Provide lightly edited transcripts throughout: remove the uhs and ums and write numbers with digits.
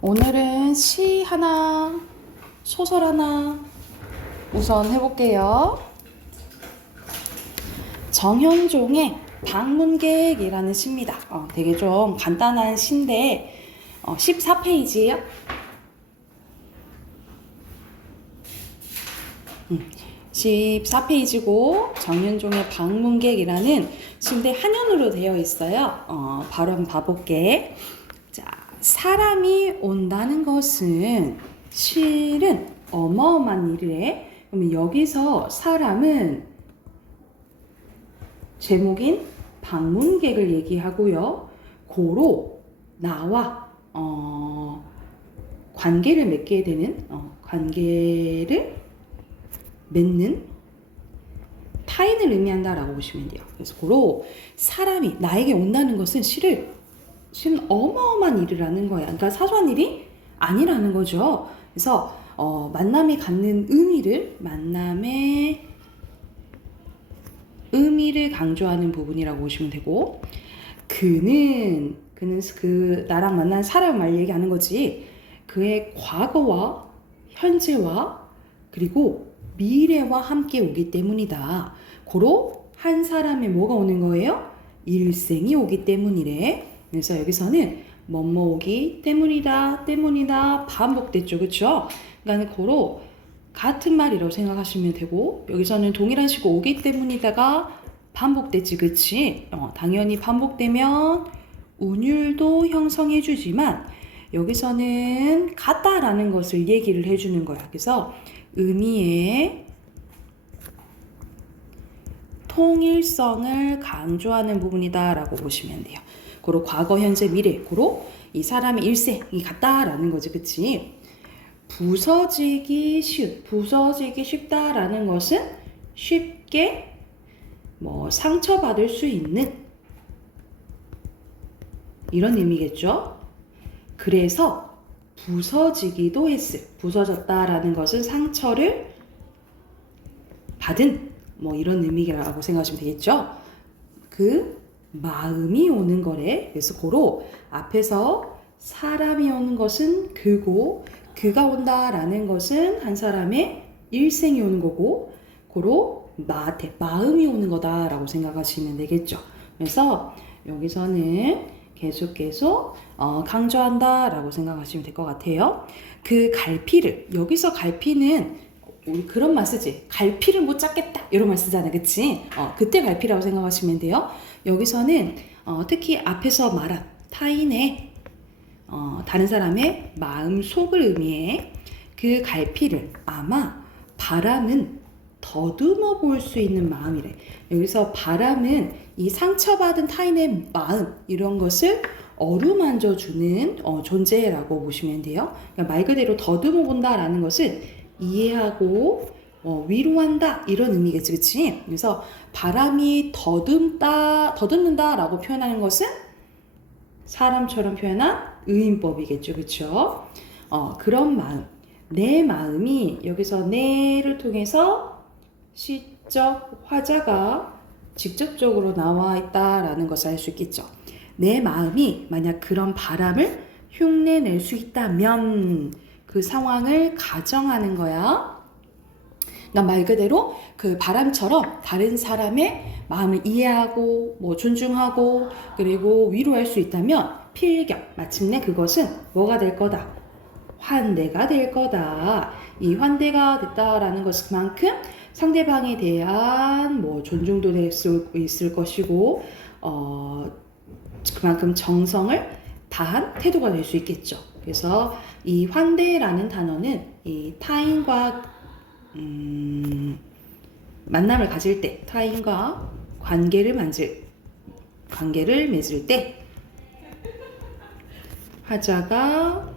오늘은 시 하나, 소설 하나 우선 해볼게요. 정현종의 방문객이라는 시입니다. 되게 좀 간단한 시인데 14페이지예요. 14페이지고 정현종의 방문객이라는 시인데 한연으로 되어 있어요. 바로 한번 봐볼게. 자, 사람이 온다는 것은 실은 어마어마한 일이래. 그러면 여기서 사람은 제목인 방문객을 얘기하고요. 고로 나와 관계를 맺게 되는 관계를 맺는 타인을 의미한다라고 보시면 돼요. 그래서 고로 사람이 나에게 온다는 것은 실은 어마어마한 일이라는 거야. 그러니까 사소한 일이 아니라는 거죠. 그래서 만남이 갖는 만남의 의미를 강조하는 부분이라고 보시면 되고, 그는 그 나랑 만난 사람 말 얘기하는 거지. 그의 과거와 현재와 그리고 미래와 함께 오기 때문이다. 고로 한 사람의 뭐가 오는 거예요? 일생이 오기 때문이래. 그래서 여기서는 뭐뭐 오기 때문이다 반복됐죠. 그쵸? 그러니까 고로 같은 말이라고 생각하시면 되고, 여기서는 동일한 식으로 오기 때문이다가 반복됐지. 그치? 당연히 반복되면 운율도 형성해 주지만 여기서는 같다라는 것을 얘기를 해주는 거야. 그래서 의미의 통일성을 강조하는 부분이다 라고 보시면 돼요. 고로 과거, 현재, 미래, 고로 이 사람의 일생이 같다라는 거지. 그치? 부서지기 쉽다라는 것은 쉽게 상처받을 수 있는 이런 의미겠죠. 그래서 부서지기도 부서졌다라는 것은 상처를 받은 이런 의미라고 생각하시면 되겠죠. 그 마음이 오는 거래. 그래서 고로 앞에서 사람이 오는 것은 그고, 그가 온다라는 것은 한 사람의 일생이 오는 거고, 고로 마음이 오는 거다라고 생각하시면 되겠죠. 그래서 여기서는 계속 강조한다라고 생각하시면 될 것 같아요. 그 갈피를, 여기서 갈피는 우리 그런 말 쓰지. 갈피를 못 잡겠다 이런 말 쓰잖아. 그치? 그때 갈피라고 생각하시면 돼요. 여기서는 특히 앞에서 말한 타인의 다른 사람의 마음속을 의미해. 그 갈피를 아마 바람은 더듬어 볼 수 있는 마음이래. 여기서 바람은 이 상처받은 타인의 마음 이런 것을 어루만져 주는 존재라고 보시면 돼요. 그러니까 말 그대로 더듬어 본다라는 것은 이해하고 위로한다 이런 의미겠지. 그치? 그래서 바람이 더듬는다라고 표현하는 것은 사람처럼 표현한 의인법이겠죠. 그쵸? 그런 마음, 내 마음이 여기서 내를 통해서 시적 화자가 직접적으로 나와 있다라는 것을 알 수 있겠죠. 내 마음이 만약 그런 바람을 흉내낼 수 있다면 그 상황을 가정하는 거야. 그러니까 말 그대로 그 바람처럼 다른 사람의 마음을 이해하고 존중하고 그리고 위로할 수 있다면 필경 마침내 그것은 뭐가 될 거다? 환대가 될 거다. 이 환대가 됐다라는 것은 그만큼 상대방에 대한 존중도 될 수 있을 것이고 그만큼 정성을 다한 태도가 될 수 있겠죠. 그래서 이 환대라는 단어는 이 타인과 만남을 가질 때, 타인과 관계를 맺을 때 화자가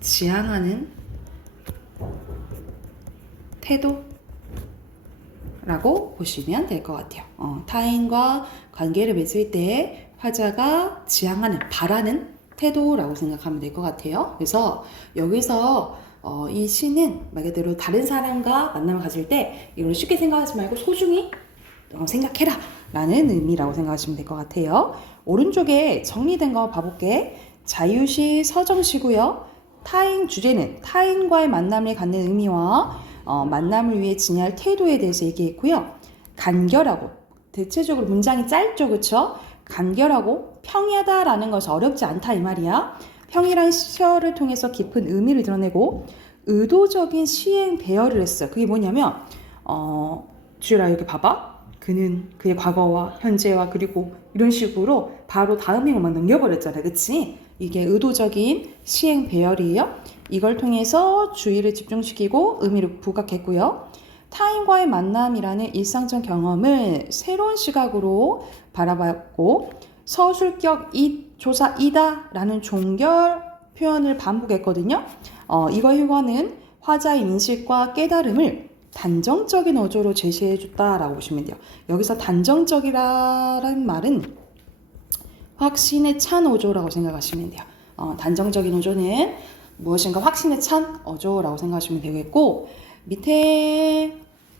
지향하는 태도라고 보시면 될 것 같아요. 타인과 관계를 맺을 때 화자가 지향하는, 바라는 태도라고 생각하면 될 것 같아요. 그래서 여기서 이 시는 말 그대로 다른 사람과 만남을 가질 때 이걸 쉽게 생각하지 말고 소중히 생각해라 라는 의미라고 생각하시면 될 것 같아요. 오른쪽에 정리된 거 봐볼게. 자유시, 서정시고요. 타인 주제는 타인과의 만남을 갖는 의미와 만남을 위해 지니할 태도에 대해서 얘기했고요. 간결하고 대체적으로 문장이 짧죠, 그쵸? 간결하고 평이하다라는 것이 어렵지 않다 이 말이야. 평이란 시어를 통해서 깊은 의미를 드러내고 의도적인 시행 배열을 했어. 그게 뭐냐면 주율아 여기 봐봐. 그는 그의 과거와 현재와 그리고 이런 식으로 바로 다음 행을만 넘겨버렸잖아, 그치? 이게 의도적인 시행 배열이에요. 이걸 통해서 주의를 집중시키고 의미를 부각했고요. 타인과의 만남이라는 일상적 경험을 새로운 시각으로 바라봤고 서술격 조사이다 라는 종결 표현을 반복했거든요. 이거 효과는 화자의 인식과 깨달음을 단정적인 어조로 제시해 줬다라고 보시면 돼요. 여기서 단정적이라는 말은 확신에 찬 어조라고 생각하시면 돼요. 단정적인 어조는 무엇인가 확신에 찬 어조라고 생각하시면 되겠고 밑에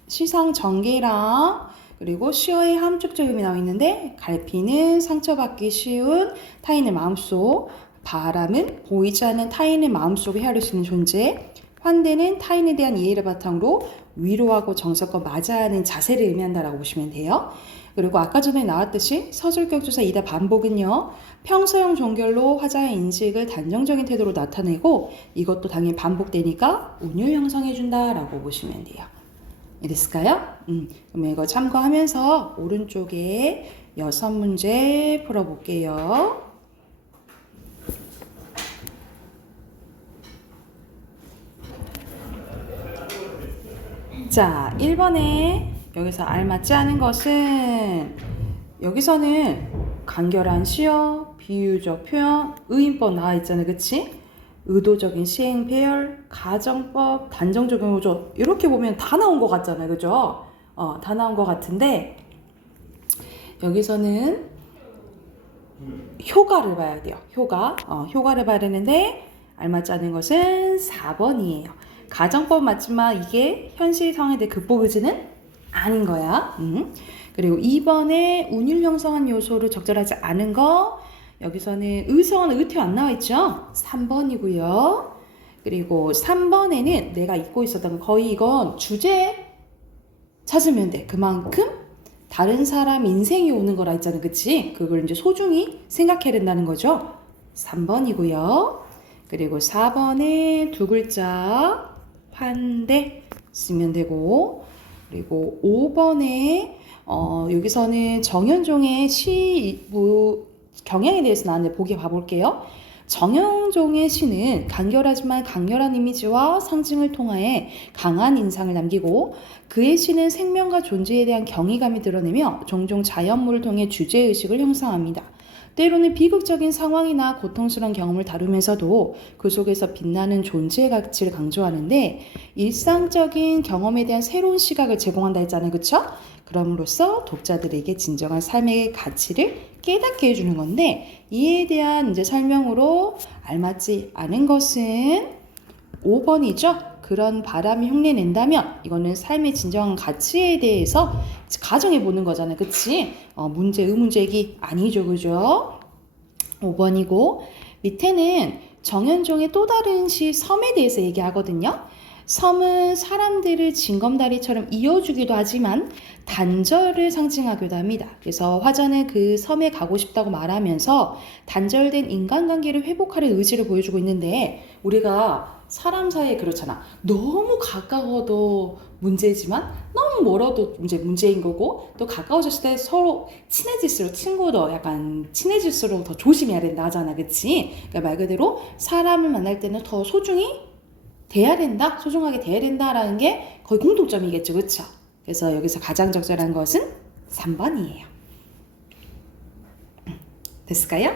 시상 전개랑 그리고 시어의 함축적 의미 나와 있는데 갈피는 상처받기 쉬운 타인의 마음속, 바람은 보이지 않는 타인의 마음속에 헤아릴 수 있는 존재, 환대는 타인에 대한 이해를 바탕으로 위로하고 정성껏 맞이하는 자세를 의미한다라고 보시면 돼요. 그리고 아까 전에 나왔듯이 서술격 조사 이다 반복은요. 평서형 종결로 화자의 인식을 단정적인 태도로 나타내고 이것도 당연히 반복되니까 운율 형성해준다라고 보시면 돼요. 이랬을까요? 그러면 이거 참고하면서 오른쪽에 6문제 풀어볼게요. 자, 1번에 여기서 알맞지 않은 것은 여기서는 간결한 시어, 비유적 표현, 의인법 나와 있잖아요. 그치? 의도적인 시행 배열, 가정법, 단정적인 어조 이렇게 보면 다 나온 것 같잖아요. 그죠? 다 나온 것 같은데 여기서는 효과를 봐야 돼요. 효과를 봐야 되는데 알맞지 않은 것은 4번이에요. 가정법 맞지만 이게 현실 상황에 대해 극복 의지는 아닌 거야. 그리고 2번에 운율 형성한 요소를 적절하지 않은 거 여기서는 의성은 의태 안 나와 있죠? 3번이고요. 그리고 3번에는 내가 잊고 있었던 거의 이건 주제 찾으면 돼. 그만큼 다른 사람 인생이 오는 거라 했잖아. 그치? 그걸 이제 소중히 생각해야 된다는 거죠. 3번이고요. 그리고 4번에 두 글자 환대 쓰면 되고 그리고 5번에 여기서는 정현종의 경향에 대해서 나왔는데 보기 봐볼게요. 정현종의 시는 간결하지만 강렬한 이미지와 상징을 통하여 강한 인상을 남기고 그의 시는 생명과 존재에 대한 경이감이 드러내며 종종 자연물을 통해 주제의식을 형성합니다. 때로는 비극적인 상황이나 고통스러운 경험을 다루면서도 그 속에서 빛나는 존재의 가치를 강조하는데 일상적인 경험에 대한 새로운 시각을 제공한다 했잖아요. 그쵸? 그럼으로써 독자들에게 진정한 삶의 가치를 깨닫게 해주는 건데 이에 대한 이제 설명으로 알맞지 않은 것은 5번이죠. 그런 바람이 흉내낸다면 이거는 삶의 진정한 가치에 대해서 가정해 보는 거잖아요. 그치? 의문제기 아니죠. 그죠? 5번이고 밑에는 정현종의 또 다른 시 섬에 대해서 얘기하거든요. 섬은 사람들을 징검다리처럼 이어주기도 하지만 단절을 상징하기도 합니다. 그래서 화자는 그 섬에 가고 싶다고 말하면서 단절된 인간관계를 회복하는 의지를 보여주고 있는데 우리가 사람 사이에 그렇잖아. 너무 가까워도 문제지만 너무 멀어도 이제 문제인 거고 또 가까워졌을 때 서로 친해질수록 친구도 약간 친해질수록 더 조심해야 된다 하잖아. 그치? 그러니까 말 그대로 사람을 만날 때는 더 소중히 돼야 된다, 소중하게 돼야 된다라는 게 거의 공통점이겠죠. 그쵸? 그래서 여기서 가장 적절한 것은 3번이에요. 됐을까요?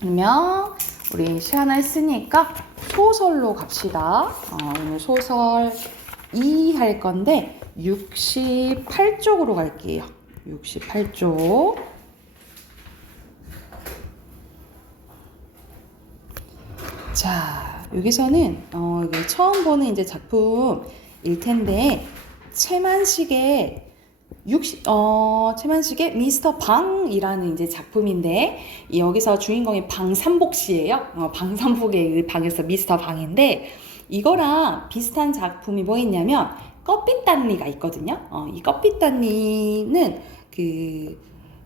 그러면 우리 시간을 했으니까 소설로 갑시다. 오늘 소설 2 할 건데 68쪽으로 갈게요. 68쪽. 자, 여기서는 처음 보는 이제 작품일 텐데 채만식의 최만식의 미스터 방이라는 이제 작품인데, 여기서 주인공이 방삼복 씨예요. 방삼복의 방에서 미스터 방인데, 이거랑 비슷한 작품이 뭐 있냐면, 껍빛단리가 있거든요. 이 껍빛단리는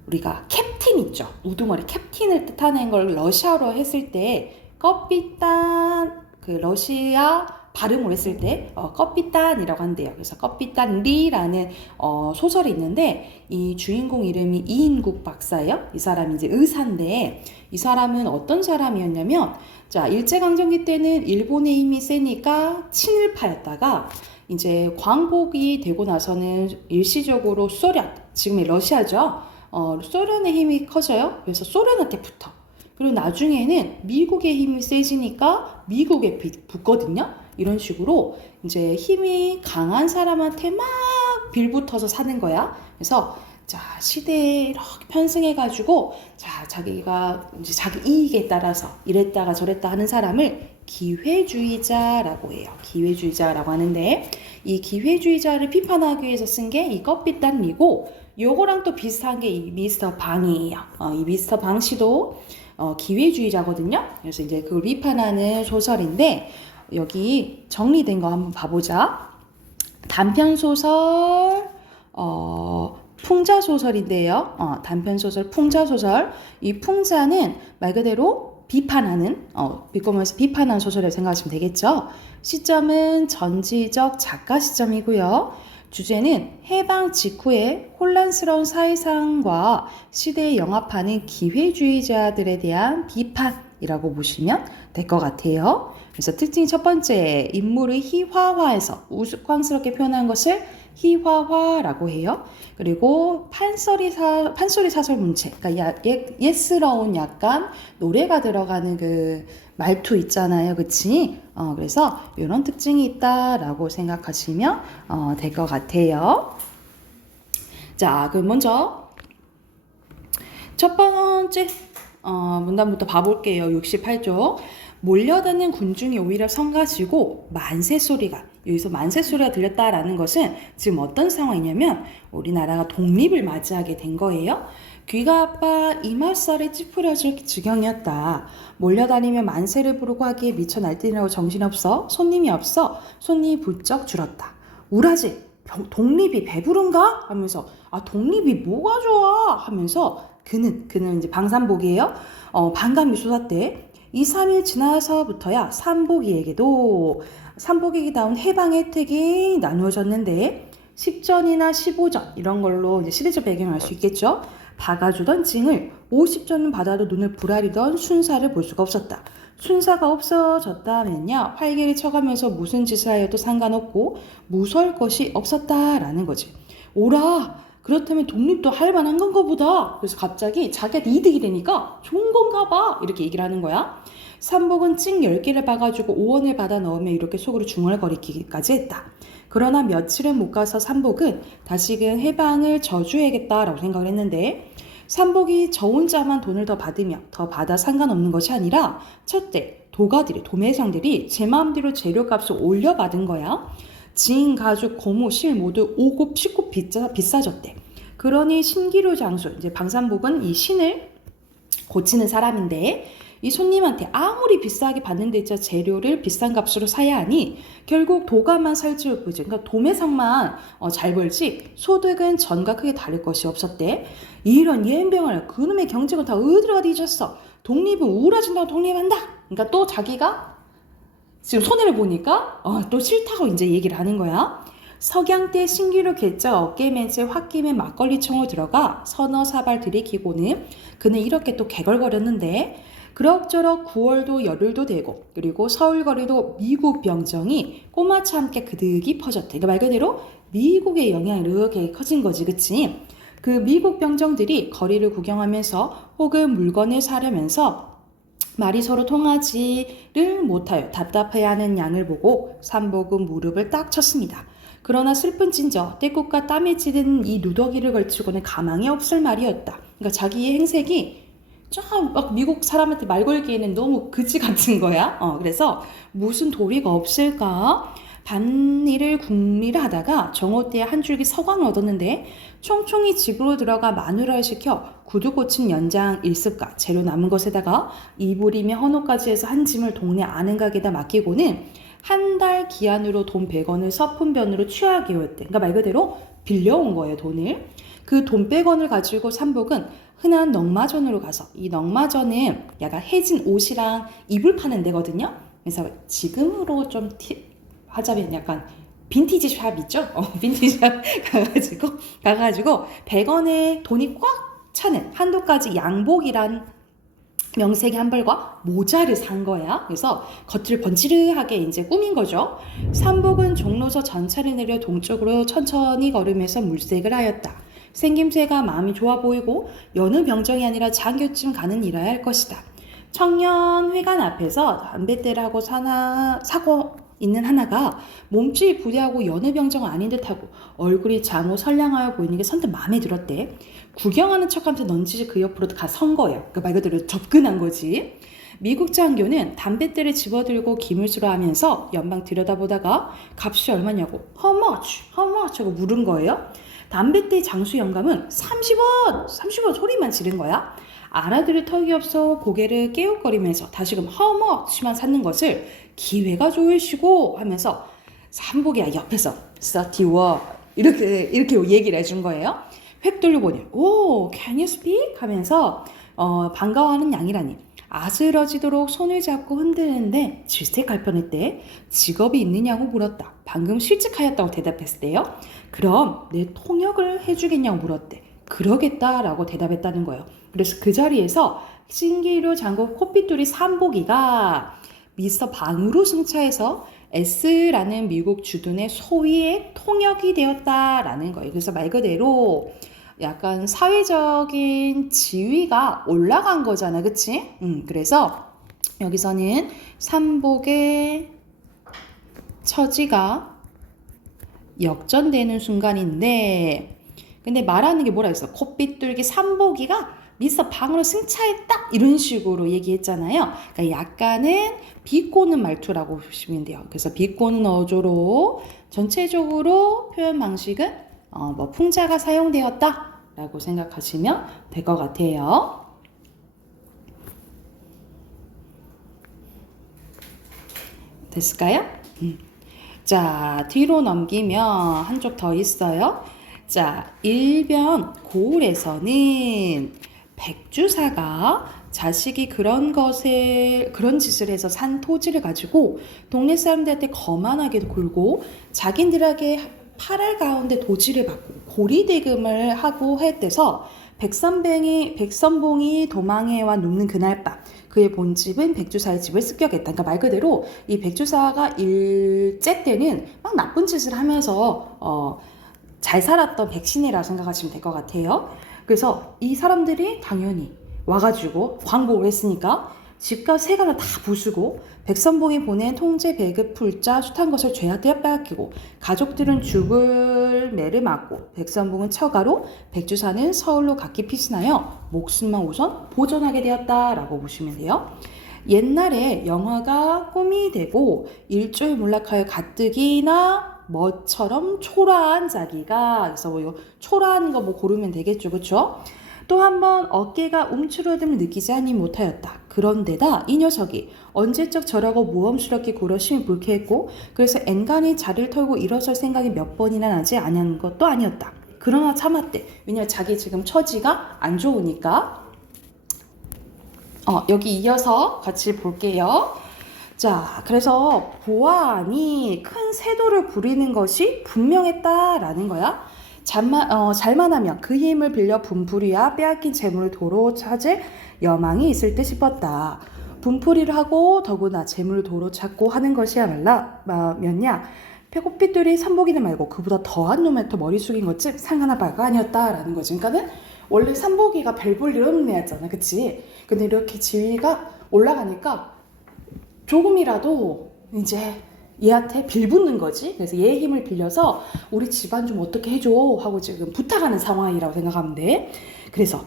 우리가 캡틴 있죠. 우두머리 캡틴을 뜻하는 걸 러시아어로 했을 때, 껍빛단, 러시아 발음을 했을 때 껍빛단이라고 한대요. 그래서 껍빛단리라는 소설이 있는데, 이 주인공 이름이 이인국 박사예요. 이 사람이 이제 의사인데, 이 사람은 어떤 사람이었냐면, 자, 일제강점기 때는 일본의 힘이 세니까 친일파였다가 이제 광복이 되고 나서는 일시적으로 소련, 지금의 러시아죠. 소련의 힘이 커져요. 그래서 소련한테 붙어. 그리고 나중에는 미국의 힘이 세지니까 미국에 붙거든요. 이런 식으로 이제 힘이 강한 사람한테 막 빌붙어서 사는 거야. 그래서 자, 시대에 이렇게 편승해가지고 자, 자기가 이제 자기 이익에 따라서 이랬다가 저랬다 하는 사람을 기회주의자라고 해요. 기회주의자라고 하는데, 이 기회주의자를 비판하기 위해서 쓴 게 이 껍빛단리고, 요거랑 또 비슷한 게 이 미스터 방이에요. 이 미스터 방 씨도 기회주의자거든요. 그래서 이제 그걸 비판하는 소설인데, 여기 정리된 거 한번 봐보자. 단편소설, 풍자소설인데요. 단편소설, 풍자소설. 이 풍자는 말 그대로 비판하는, 비꼬면서 비판하는 소설이라고 생각하시면 되겠죠. 시점은 전지적 작가 시점이고요. 주제는 해방 직후의 혼란스러운 사회상과 시대에 영합하는 기회주의자들에 대한 비판이라고 보시면 될 것 같아요. 그래서 특징 첫 번째, 인물의 희화화해서 우스꽝스럽게 표현한 것을 희화화라고 해요. 그리고 판소리 사설 문체, 그러니까 옛스러운 약간 노래가 들어가는 그 말투 있잖아요, 그치? 그래서 이런 특징이 있다라고 생각하시면 될 것 같아요. 자, 그럼 먼저 첫 번째 문단부터 봐볼게요. 68쪽. 몰려드는 군중이 오히려 성가시고 만세소리가, 여기서 만세소리가 들렸다라는 것은 지금 어떤 상황이냐면 우리나라가 독립을 맞이하게 된 거예요. 귀가 아파 이마살에 찌푸려질 지경이었다. 몰려다니며 만세를 부르고 하기에 미쳐 날뛰느라고 정신없어. 손님이 없어. 손님이 부쩍 줄었다. 우라지, 독립이 배부른가? 하면서 독립이 뭐가 좋아? 하면서 그는 이제 방산복이에요. 반감이 쏟았대. 2, 3일 지나서부터야 삼복에게 나온 해방 혜택이 나누어졌는데 10전이나 15전 이런 걸로 이제 시대적 배경을 알 수 있겠죠. 박아주던 징을 50전은 받아도 눈을 부라리던 순사를 볼 수가 없었다. 순사가 없어졌다면요, 활개를 쳐가면서 무슨 짓을 하여도 상관없고 무서울 것이 없었다라는 거지. 오라, 그렇다면 독립도 할 만한 건가 보다. 그래서 갑자기 자기한테 이득이 되니까 좋은 건가 봐, 이렇게 얘기를 하는 거야. 삼복은 찡 10개를 봐가지고 5원을 받아 넣으며 이렇게 속으로 중얼거리기까지 했다. 그러나 며칠은 못 가서 삼복은 다시금 해방을 저주해야겠다라고 생각을 했는데, 삼복이 저 혼자만 돈을 더 받으며 더 받아 상관없는 것이 아니라 첫째, 도매상들이 제 마음대로 재료값을 올려받은 거야. 진, 가죽, 고무, 실 모두 5곱, 10곱 비싸졌대. 그러니 신기루 장수, 이제 방산복은 이 신을 고치는 사람인데, 이 손님한테 아무리 비싸게 받는데 있자 재료를 비싼 값으로 사야 하니 결국 도가만 살지 못하지. 그러니까 도매상만 잘 벌지 소득은 전과 크게 다를 것이 없었대. 이런 예병을 그놈의 경제가 다 어디로 뒤졌어. 독립은 우울해진다고 독립한다. 그러니까 또 자기가 지금 손해를 보니까 또 싫다고 이제 얘기를 하는 거야. 석양 때 신기루 개짜 어깨맨체 홧김에 막걸리청으로 들어가 서너 사발 들이키고는 그는 이렇게 또 개걸거렸는데, 그럭저럭 9월도 열흘도 되고, 그리고 서울거리도 미국 병정이 꼬마차 함께 그득이 퍼졌대. 그러니까 말 그대로 미국의 영향이 이렇게 커진 거지, 그치? 그 미국 병정들이 거리를 구경하면서 혹은 물건을 사려면서 말이 서로 통하지를 못하여 답답해하는 양을 보고 삼복은 무릎을 딱 쳤습니다. 그러나 슬픈진저 떼국과 땀에 찌든 이 누더기를 걸치고는 가망이 없을 말이었다. 그러니까 자기의 행색이 좀 막 미국 사람한테 말 걸기에는 너무 그지 같은 거야. 그래서 무슨 도리가 없을까? 반일을 궁리를 하다가 정오때에 한 줄기 서광을 얻었는데 총총히 집으로 들어가 마누라를 시켜 구두 고친 연장 일습과 재료 남은 것에다가 이불이며 헌옷까지 해서 한 짐을 동네 아는 가게에다 맡기고는 한 달 기한으로 돈 100원을 서푼변으로 취하게 했대. 그러니까 말 그대로 빌려온 거예요, 돈을. 그 돈 100원을 가지고 삼복은 흔한 넉마전으로 가서, 이 넉마전은 약간 해진 옷이랑 이불 파는 데거든요. 그래서 지금으로 좀 하자면 약간 빈티지 샵 있죠? 빈티지 샵 가가지고 100원에 돈이 꽉 차는 한도까지 양복이란 명색의 한 벌과 모자를 산 거야. 그래서 겉을 번지르하게 이제 꾸민 거죠. 삼복은 종로서 전차를 내려 동쪽으로 천천히 걸으면서 물색을 하였다. 생김새가 마음이 좋아 보이고 여느 병정이 아니라 장교쯤 가는 일이라 할 것이다. 청년 회관 앞에서 담뱃대를 하고 사고 있는 하나가 몸집이 부대하고 여느 병정은 아닌 듯하고 얼굴이 장호 선량하여 보이는 게 선뜻 마음에 들었대. 구경하는 척하면서 넌지시 그 옆으로 가 선 거예요. 그러니까 말 그대로 접근한 거지. 미국 장교는 담뱃대를 집어들고 기물수로 하면서 연방 들여다보다가 값이 얼마냐고 How much? How much? 하고 물은 거예요. 담뱃대 장수 영감은 30원! 30원 소리만 지른 거야. 알아들을 턱이 없어 고개를 깨웃거리면서 다시금 How much만 샀는 것을 기회가 좋으시고 하면서 삼복이야 옆에서 30원 이렇게 얘기를 해준 거예요. 획 돌려보니 오 can you speak? 하면서 반가워하는 양이라니 아스러지도록 손을 잡고 흔드는데 질색할 뻔했대. 직업이 있느냐고 물었다. 방금 실직하였다고 대답했을 때요. 그럼 내 통역을 해주겠냐고 물었대. 그러겠다라고 대답했다는 거예요. 그래서 그 자리에서 신기루 장군 코피뚜리 삼복이가 미스터 방으로 승차해서 S라는 미국 주둔의 소위의 통역이 되었다라는 거예요. 그래서 말 그대로 약간 사회적인 지위가 올라간 거잖아, 그치? 그래서 여기서는 삼복의 처지가 역전되는 순간인데, 근데 말하는 게 뭐라 했어? 코삐뚤기 삼복이가 미스터 방으로 승차했다 이런 식으로 얘기했잖아요. 그러니까 약간은 비꼬는 말투라고 보시면 돼요. 그래서 비꼬는 어조로 전체적으로 표현 방식은 뭐 풍자가 사용되었다라고 생각하시면 될 것 같아요. 됐을까요? 자, 뒤로 넘기면 한 쪽 더 있어요. 자, 일변 고을에서는 백주사가 자식이 그런 짓을 해서 산 토지를 가지고 동네 사람들한테 거만하게 굴고 자기들에게 8알 가운데 도지를 받고 고리대금을 하고 했대서 백선봉이 도망해와 눕는 그날 밤 그의 본집은 백주사의 집을 습격했다. 그러니까 말 그대로 이 백주사가 일제 때는 막 나쁜 짓을 하면서 잘 살았던 백신이라고 생각하시면 될 것 같아요. 그래서 이 사람들이 당연히 와가지고 광복을 했으니까 집과 세간을 다 부수고 백선봉이 보낸 통제 배급 풀자 숱한 것을 죄악되어 빼앗기고 가족들은 죽을 매를 맞고 백선봉은 처가로 백주사는 서울로 각기 피신하여 목숨만 우선 보존하게 되었다라고 보시면 돼요. 옛날에 영화가 꿈이 되고 일조에 몰락하여 가뜩이나 뭐처럼 초라한 자기가 그래서 뭐 초라한 거 뭐 고르면 되겠죠, 그렇죠? 또 한 번 어깨가 움츠러듦을 느끼지 않니 못하였다. 그런데다 이 녀석이 언제적 저라고 모험스럽게 굴어 심히 불쾌했고 그래서 엔간히 자리를 털고 일어설 생각이 몇 번이나 나지 않은 것도 아니었다. 그러나 참았대. 왜냐면 자기 지금 처지가 안 좋으니까. 여기 이어서 같이 볼게요. 자, 그래서 보아하니 큰 세도를 부리는 것이 분명했다라는 거야. 잘만 하면 그 힘을 빌려 분풀이와 빼앗긴 재물을 도로 찾을 여망이 있을 듯 싶었다. 분풀이를 하고 더구나 재물을 도로 찾고 하는 것이야말로면야 코피뚜리 삼복이는 말고 그보다 더한 놈의 더 머리 숙인 것쯤 상하나 바가 아니었다라는 거지. 그러니까는 원래 삼복이가 별 볼 일 없는 애였잖아, 그치? 근데 이렇게 지위가 올라가니까 조금이라도 이제 얘한테 빌붙는 거지. 그래서 얘의 힘을 빌려서 우리 집안 좀 어떻게 해줘 하고 지금 부탁하는 상황이라고 생각하면 돼. 그래서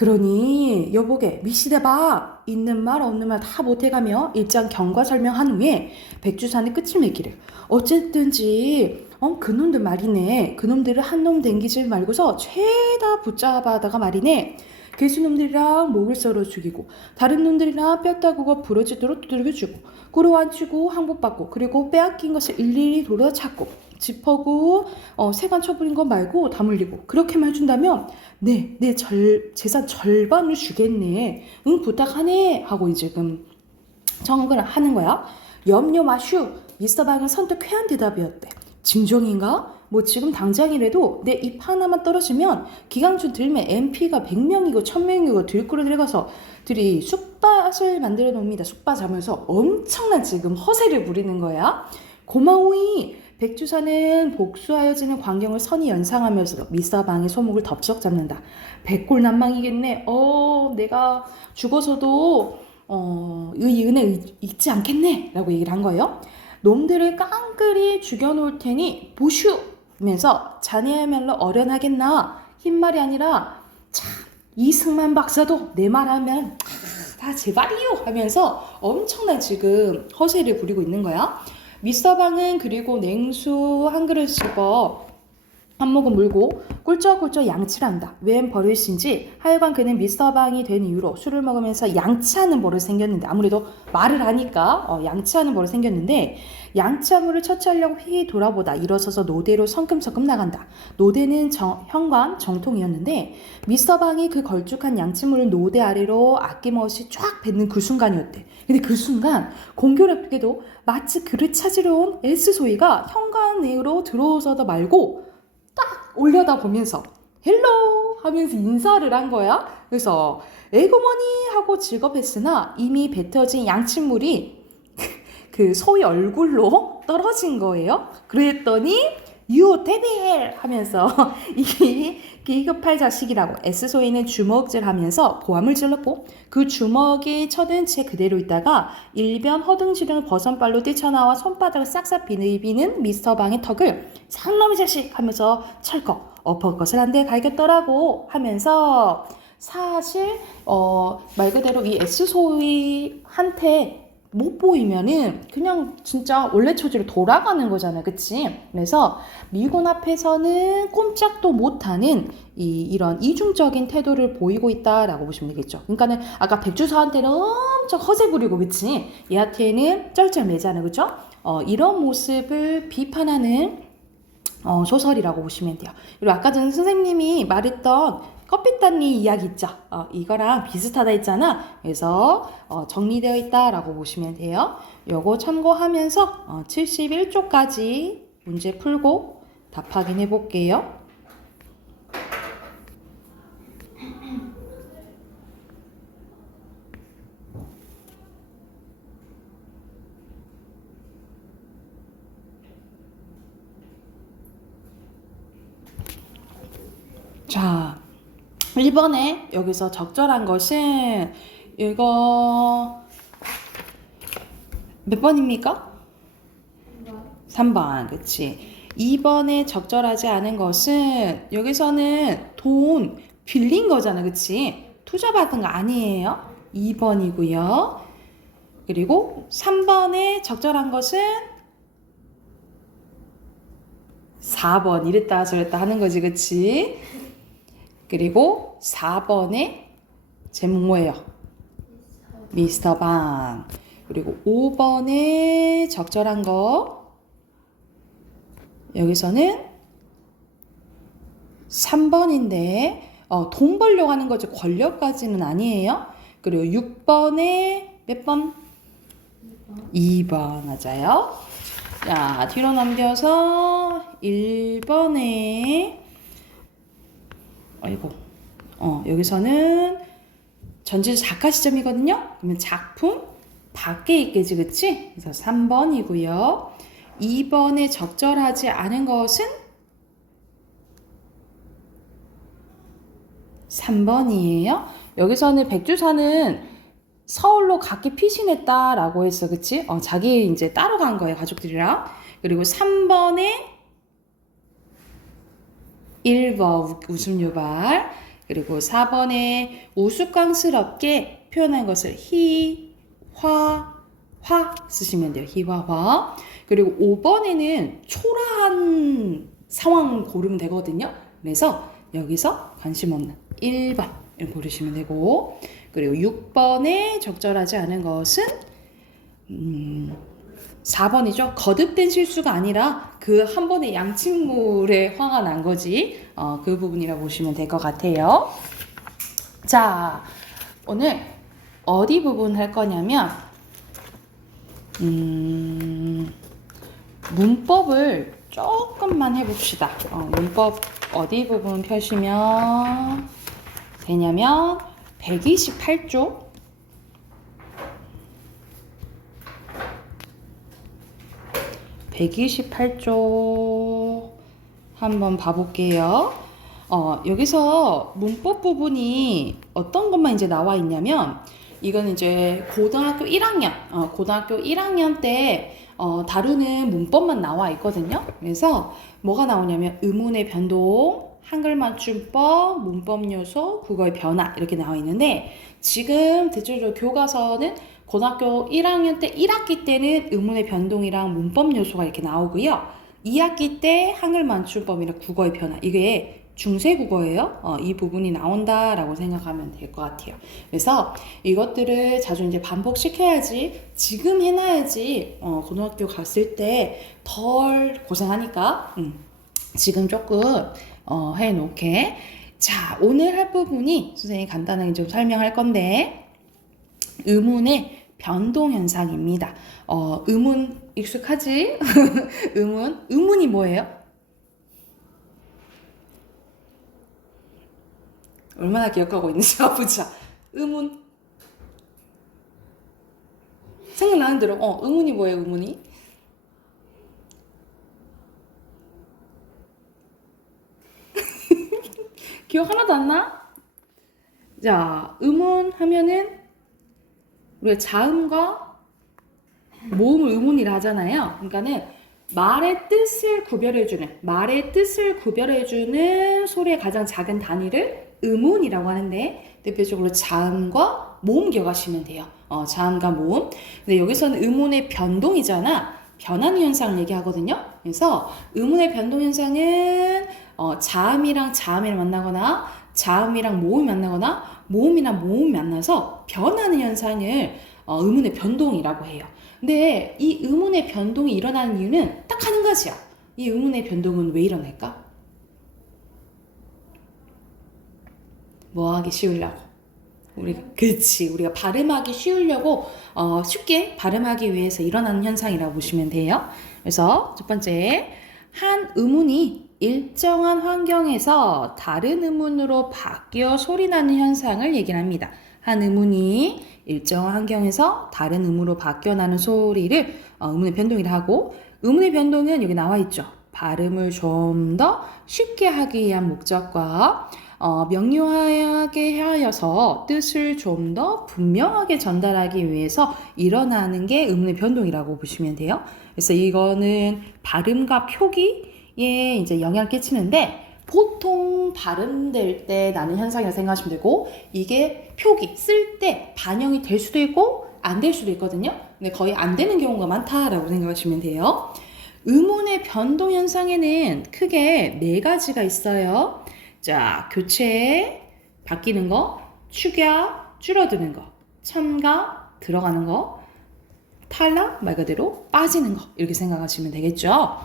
그러니 여보게 미시대봐 있는 말 없는 말 다 못해가며 일장 경과 설명한 후에 백주산의 끝을 맺기를 어쨌든지 그놈들 말이네 그놈들을 한 놈 댕기지 말고서 죄다 붙잡아다가 말이네 개수놈들이랑 목을 썰어 죽이고 다른 놈들이랑 뼈 따구고 부러지도록 두들겨주고 끌어안치고 항복받고 그리고 빼앗긴 것을 일일이 돌아 찾고 짚어고 세관 쳐버린 거 말고 다 물리고 그렇게만 해준다면 내 재산 절반을 주겠네. 응 부탁하네 하고 이제 정을 하는 거야. 염려 마슈. 미스터 박은 선뜻 쾌한 대답이었대. 진정인가? 뭐 지금 당장이라도 내 입 하나만 떨어지면 기강준 들매 MP가 100명이고 1000명이고 들끓어 들어가서 들이 쑥밭을 만들어 놓습니다. 쑥밭 하면서 엄청난 지금 허세를 부리는 거야. 고마워이. 백주사는 복수하여지는 광경을 선이 연상하면서 미스터 방의 소목을 덥석 잡는다. 백골난망이겠네. 내가 죽어서도 이 은혜 잊지 않겠네 라고 얘기를 한 거예요. 놈들을 깡그리 죽여놓을 테니 보슈 면서 자네야말로 어련하겠나. 흰말이 아니라 참 이승만 박사도 내 말하면 다 제발이요 하면서 엄청난 지금 허세를 부리고 있는 거야. 미스터 방은 그리고 냉수 한 그릇 집어 한 모금 물고 꿀쩍꿀쩍 양치를 한다. 웬 버릇인지 하여간 그는 미스터 방이 된 이후로 술을 먹으면서 양치하는 버릇이 생겼는데 아무래도 말을 하니까 양치하는 버릇이 생겼는데 양치한 물을 처치하려고 휘 돌아보다 일어서서 노대로 성큼성큼 나간다. 노대는 현관 정통이었는데 미스터 방이 그 걸쭉한 양치물을 노대 아래로 아낌없이 쫙 뱉는 그 순간이었대. 근데 그 순간 공교롭게도 마치 그를 찾으러 온 S소희가 현관으로 들어오서도 말고 딱 올려다보면서 헬로 하면서 인사를 한 거야. 그래서 에고머니 하고 즐겁했으나 이미 뱉어진 양침물이 그 소희 얼굴로 떨어진 거예요. 그랬더니 유 데빌 하면서 이 기급할 자식이라고 S소희는 주먹질하면서 고함을 질렀고 그 주먹이 쳐든 채 그대로 있다가 일변 허둥지르는 버선발로 뛰쳐나와 손바닥을 싹싹 비비는 미스터 방의 턱을 상놈의 자식 하면서 철컥 엎어것을 한 대 갈겼더라고 하면서 사실 말 그대로 이 S소희한테 못 보이면은 그냥 진짜 원래 처지로 돌아가는 거잖아. 그치? 그래서 미군 앞에서는 꼼짝도 못하는 이런 이중적인 태도를 보이고 있다라고 보시면 되겠죠. 그러니까는 아까 백주사한테는 엄청 허세 부리고 그치? 얘한테는 쩔쩔매잖아. 그죠? 이런 모습을 비판하는 소설이라고 보시면 돼요. 그리고 아까 전 선생님이 말했던 커피단니 이야기 있죠. 이거랑 비슷하다 했잖아. 그래서 정리되어 있다라고 보시면 돼요. 요거 참고하면서 71쪽까지 문제 풀고 답 확인해 볼게요. 자, 1번에 여기서 적절한 것은 이거 몇 번입니까? 3번. 그치? 2번에 적절하지 않은 것은 여기서는 돈 빌린 거잖아. 그치? 투자 받은 거 아니에요. 2번이고요. 그리고 3번에 적절한 것은 4번. 이랬다 저랬다 하는 거지. 그치? 그리고 4번에 제목 뭐예요? 미스터 방. 그리고 5번에 적절한 거 여기서는 3번인데 돈 벌려고 하는 거지 권력까지는 아니에요. 그리고 6번에 몇 번? 2번 맞아요. 자, 뒤로 넘겨서 1번에 여기서는 전체 작가 시점이거든요. 그러면 작품 밖에 있겠지, 그치? 그래서 3번이고요. 2번에 적절하지 않은 것은 3번이에요. 여기서는 백주사는 서울로 각기 피신했다라고 했어, 그치? 자기 이제 따로 간 거예요, 가족들이랑. 그리고 3번에 1번 웃음 유발. 그리고 4번에 우스꽝스럽게 표현한 것을 희, 화, 화 쓰시면 돼요. 희, 화, 화. 그리고 5번에는 초라한 상황 고르면 되거든요. 그래서 여기서 관심 없는 1번 고르시면 되고, 그리고 6번에 적절하지 않은 것은 4번이죠. 거듭된 실수가 아니라 그 한 번의 양측물에 화가 난 거지. 그 부분이라고 보시면 될 것 같아요. 자, 오늘 어디 부분 할 거냐면 문법을 조금만 해봅시다. 문법 어디 부분 펴시면 되냐면 128쪽 128쪽 한번 봐볼게요. 여기서 문법 부분이 어떤 것만 이제 나와 있냐면, 이건 이제 고등학교 1학년 때 다루는 문법만 나와 있거든요. 그래서 뭐가 나오냐면 의문의 변동, 한글 맞춤법, 문법 요소, 국어의 변화 이렇게 나와 있는데, 지금 대체적으로 교과서는 고등학교 1학년 때 1학기 때는 의문의 변동이랑 문법 요소가 이렇게 나오고요. 2학기 때 한글 맞춤법이랑 국어의 변화, 이게 중세국어예요. 이 부분이 나온다라고 생각하면 될 것 같아요. 그래서 이것들을 자주 이제 반복시켜야지, 지금 해놔야지 고등학교 갔을 때 덜 고생하니까 지금 조금 해놓게. 자, 오늘 할 부분이 선생님이 간단하게 좀 설명할 건데, 의문의 변동 현상입니다. 의문 익숙하지? 의문이 뭐예요? 얼마나 기억하고 있는지 보자. 의문. 생각나는 대로. 의문이 뭐예요, 의문이? 기억 하나도 안 나? 자, 의문 하면은 우리가 자음과 모음을 의문이라 하잖아요. 그러니까는 말의 뜻을 구별해주는 소리의 가장 작은 단위를 의문이라고 하는데, 대표적으로 자음과 모음 기억하시면 돼요. 자음과 모음. 근데 여기서는 의문의 변동이잖아. 변하는 현상을 얘기하거든요. 그래서 의문의 변동 현상은 자음이랑 자음이 만나거나 자음이랑 모음이 만나거나 모음이랑 모음이 만나서 변하는 현상을 의문의 변동이라고 해요. 근데 이 의문의 변동이 일어나는 이유는 딱 한 가지야. 이 의문의 변동은 왜 일어날까? 뭐 하기 쉬우려고. 우리가 발음하기 쉬우려고, 쉽게 발음하기 위해서 일어나는 현상이라고 보시면 돼요. 그래서 첫 번째, 한 의문이 일정한 환경에서 다른 의문으로 바뀌어 소리나는 현상을 얘기를 합니다. 한 의문이 일정한 환경에서 다른 의문으로 바뀌어 나는 소리를 의문의 변동이라 하고, 의문의 변동은 여기 나와 있죠. 발음을 좀 더 쉽게 하기 위한 목적과 명료하게 하여서 뜻을 좀 더 분명하게 전달하기 위해서 일어나는 게 의문의 변동이라고 보시면 돼요. 그래서 이거는 발음과 표기에 이제 영향을 끼치는데, 보통 발음될 때 나는 현상이라고 생각하시면 되고, 이게 표기 쓸 때 반영이 될 수도 있고 안 될 수도 있거든요. 근데 거의 안 되는 경우가 많다라고 생각하시면 돼요. 의문의 변동 현상에는 크게 4가지가 있어요. 자, 교체, 바뀌는 거, 축약, 줄어드는 거, 첨가, 들어가는 거, 탈락, 말 그대로 빠지는 거, 이렇게 생각하시면 되겠죠.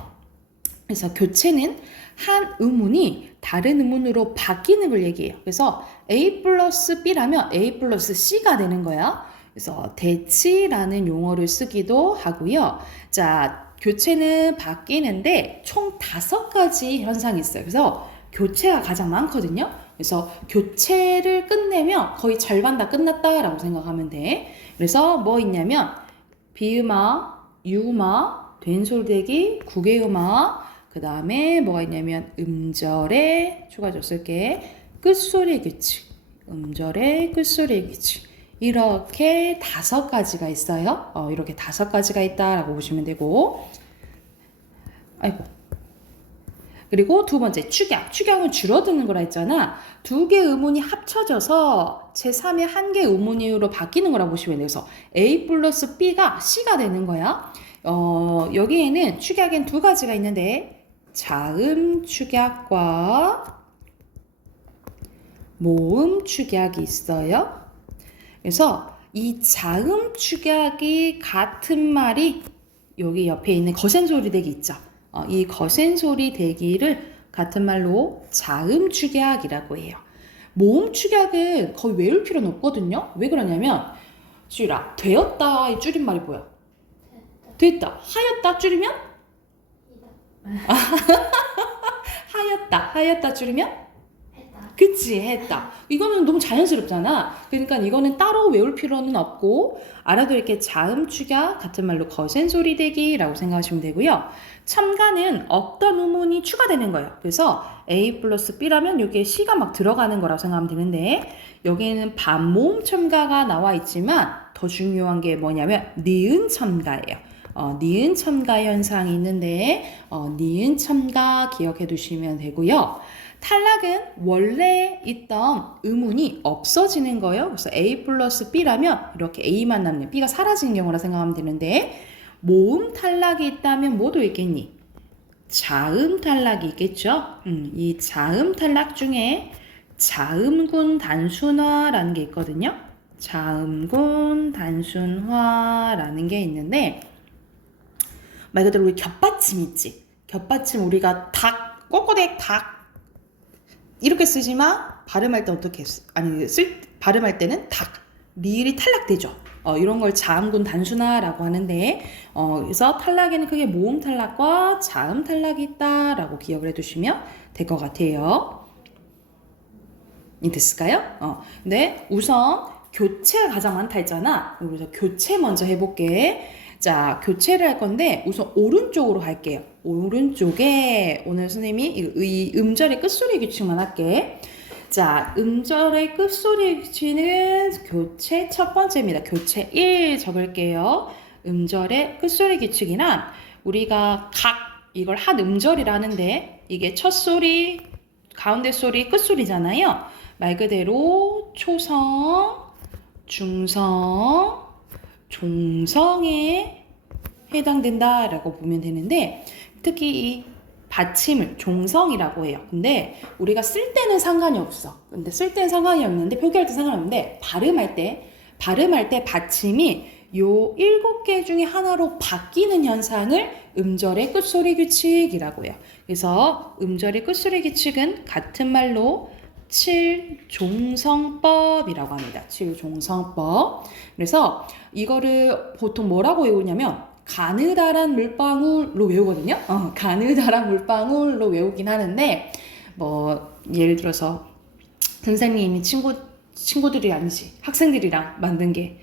그래서 교체는 한 의문이 다른 의문으로 바뀌는 걸 얘기해요. 그래서 A 플러스 B라면 A 플러스 C가 되는 거야. 그래서 대치라는 용어를 쓰기도 하고요. 자, 교체는 바뀌는데 총 5가지 현상이 있어요. 그래서 교체가 가장 많거든요. 그래서 교체를 끝내면 거의 절반 다 끝났다라고 생각하면 돼. 그래서 뭐 있냐면 비음화, 유음화, 된솔대기, 국외음화, 그 다음에 뭐가 있냐면 음절의 추가적으로 쓸게 끝소리 규칙, 음절의 끝소리 규칙, 이렇게 5가지가 있어요. 이렇게 5가지가 있다라고 보시면 되고, 아이고. 그리고 두 번째 축약. 축약은 줄어드는 거라 했잖아. 두 개 음운이 합쳐져서 제3의 한 개 음운으로 바뀌는 거라고 보시면 돼요. 그래서 A 플러스 B가 C가 되는 거야. 여기에는 축약엔 두 가지가 있는데 자음 축약과 모음 축약이 있어요. 그래서 이 자음 축약이 같은 말이 여기 옆에 있는 거센 소리 대기 있죠. 이 거센 소리 대기를 같은 말로 자음 축약이라고 해요. 모음 축약은 거의 외울 필요는 없거든요. 왜 그러냐면 주라 되었다의 줄임말이 뭐야? 됐다. 하였다 줄이면? 하였다 줄이면? 그치, 했다. 이거는 너무 자연스럽잖아. 그러니까 이거는 따로 외울 필요는 없고 알아도 이렇게 자음 축약 같은 말로 거센 소리 대기라고 생각하시면 되고요. 첨가는 어떤 음운이 추가되는 거예요. 그래서 A 플러스 B라면 여기에 C가 막 들어가는 거라고 생각하면 되는데 여기에는 반모음 첨가가 나와 있지만 더 중요한 게 뭐냐면 니은 첨가예요. 니은 첨가 현상이 있는데 니은 첨가 기억해 두시면 되고요. 탈락은 원래 있던 음운이 없어지는 거예요. 그래서 A 플러스 B라면 이렇게 A만 남는 B가 사라지는 경우라 생각하면 되는데 모음 탈락이 있다면 뭐도 있겠니? 자음 탈락이 있겠죠. 이 자음 탈락 중에 자음군 단순화라는 게 있거든요. 자음군 단순화라는 게 있는데 말 그대로 우리 겹받침 있지. 겹받침 우리가 닭, 꼬꼬댁 닭 이렇게 쓰지만 발음할 때 어떻게 발음할 때는 닭, 리을이 탈락되죠. 이런 걸 자음군 단순화라고 하는데 그래서 탈락에는 크게 모음 탈락과 자음 탈락이 있다라고 기억을 해두시면 될 것 같아요. 됐을까요? 근데 우선 교체가 가장 많다 했잖아. 그래서 교체 먼저 해볼게. 자, 교체를 할 건데 우선 오른쪽으로 갈게요. 오른쪽에 오늘 선생님이 이 음절의 끝소리 규칙만 할게. 자, 음절의 끝소리 규칙은 교체 첫 번째입니다. 교체 1 적을게요. 음절의 끝소리 규칙이란 우리가 이걸 한 음절이라는데 이게 첫 소리, 가운데 소리, 끝소리잖아요. 말 그대로 초성, 중성, 종성에 해당된다라고 보면 되는데 특히 이 받침을 종성이라고 해요. 근데 우리가 쓸 때는 상관이 없어. 근데 쓸 때는 상관이 없는데 표기할 때 상관이 없는데 발음할 때 받침이 요 7개 중에 하나로 바뀌는 현상을 음절의 끝소리 규칙이라고 해요. 그래서 음절의 끝소리 규칙은 같은 말로 7종성법이라고 합니다. 7종성법. 그래서 이거를 보통 뭐라고 외우냐면 가느다란 물방울로 외우거든요. 가느다란 물방울로 외우긴 하는데 뭐 예를 들어서 선생님이 친구들이 아니지 학생들이랑 만든 게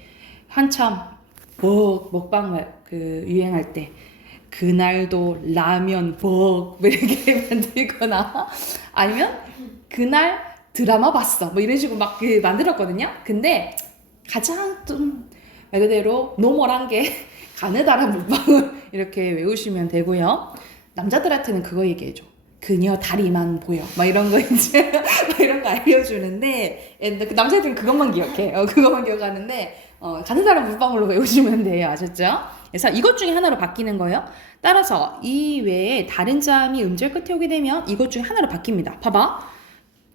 한참 먹방 유행할 때 그날도 라면 이렇게 만들거나 아니면 그날 드라마 봤어 뭐 이런 식으로 막 만들었거든요. 근데 가장 좀 말 그대로 노멀한 게 가느다란 물방울 이렇게 외우시면 되고요. 남자들한테는 그거 얘기해줘. 그녀 다리만 보여. 막 이런 거 이제 막 이런 거 알려주는데 남자들은 그것만 기억해. 그것만 기억하는데 가느다란 물방울로 외우시면 돼요. 아셨죠? 그래서 이것 중에 하나로 바뀌는 거예요. 따라서 이 외에 다른 자음이 음절 끝에 오게 되면 이것 중에 하나로 바뀝니다. 봐봐.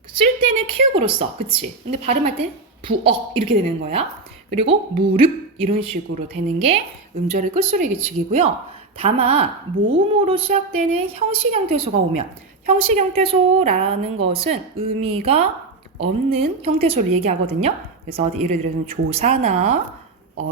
쓸 때는 키읔으로 써. 그치? 근데 발음할 때 부억 이렇게 되는 거야. 그리고 무릎 이런 식으로 되는 게 음절의 끝소리 규칙이고요. 다만 모음으로 시작되는 형식 형태소가 오면 형식 형태소라는 것은 의미가 없는 형태소를 얘기하거든요. 그래서 예를 들어서 조사나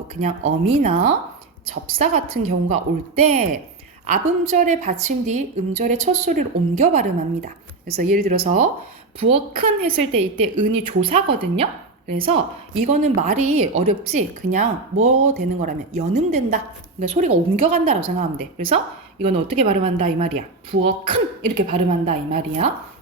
그냥 어미나 접사 같은 경우가 올 때 앞음절의 받침 뒤 음절의 첫 소리를 옮겨 발음합니다. 그래서 예를 들어서 부어 큰 했을 때 이때 은이 조사거든요. 그래서 이거는 말이 어렵지 그냥 뭐 되는 거라면 연음된다. 그러니까 소리가 옮겨간다라고 생각하면 돼. 그래서 이건 어떻게 발음한다 이 말이야. 부어 큰 이렇게 발음한다 이 말이야.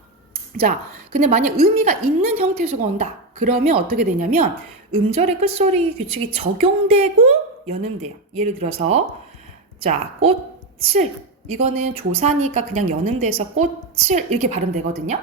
자, 근데 만약 의미가 있는 형태소가 온다. 그러면 어떻게 되냐면 음절의 끝소리 규칙이 적용되고 연음돼요. 예를 들어서 자 꽃을 이거는 조사니까 그냥 연음돼서 꽃을 이렇게 발음 되거든요.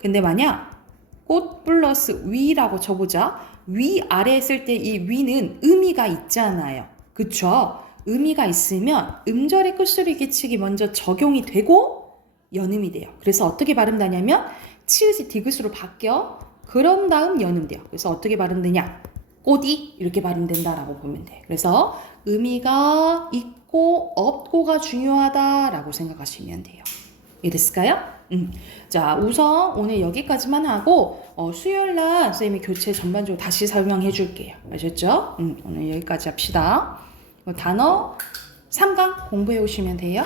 근데 만약 꽃 플러스 위라고 쳐보자. 위 아래 했을 때 이 위는 의미가 있잖아요. 그쵸? 의미가 있으면 음절의 끝소리 기칙이 먼저 적용이 되고 연음이 돼요. 그래서 어떻게 발음되냐면 치읓이 디귿으로 바뀌어. 그런 다음 연음돼요. 그래서 어떻게 발음되냐? 꽃이 이렇게 발음된다라고 보면 돼. 그래서 의미가 있고 없고가 중요하다라고 생각하시면 돼요. 이해됐을까요? 자, 우선 오늘 여기까지만 하고 수요일날 선생님이 교재 전반적으로 다시 설명해 줄게요. 아셨죠? 오늘 여기까지 합시다. 단어 3강 공부해 오시면 돼요.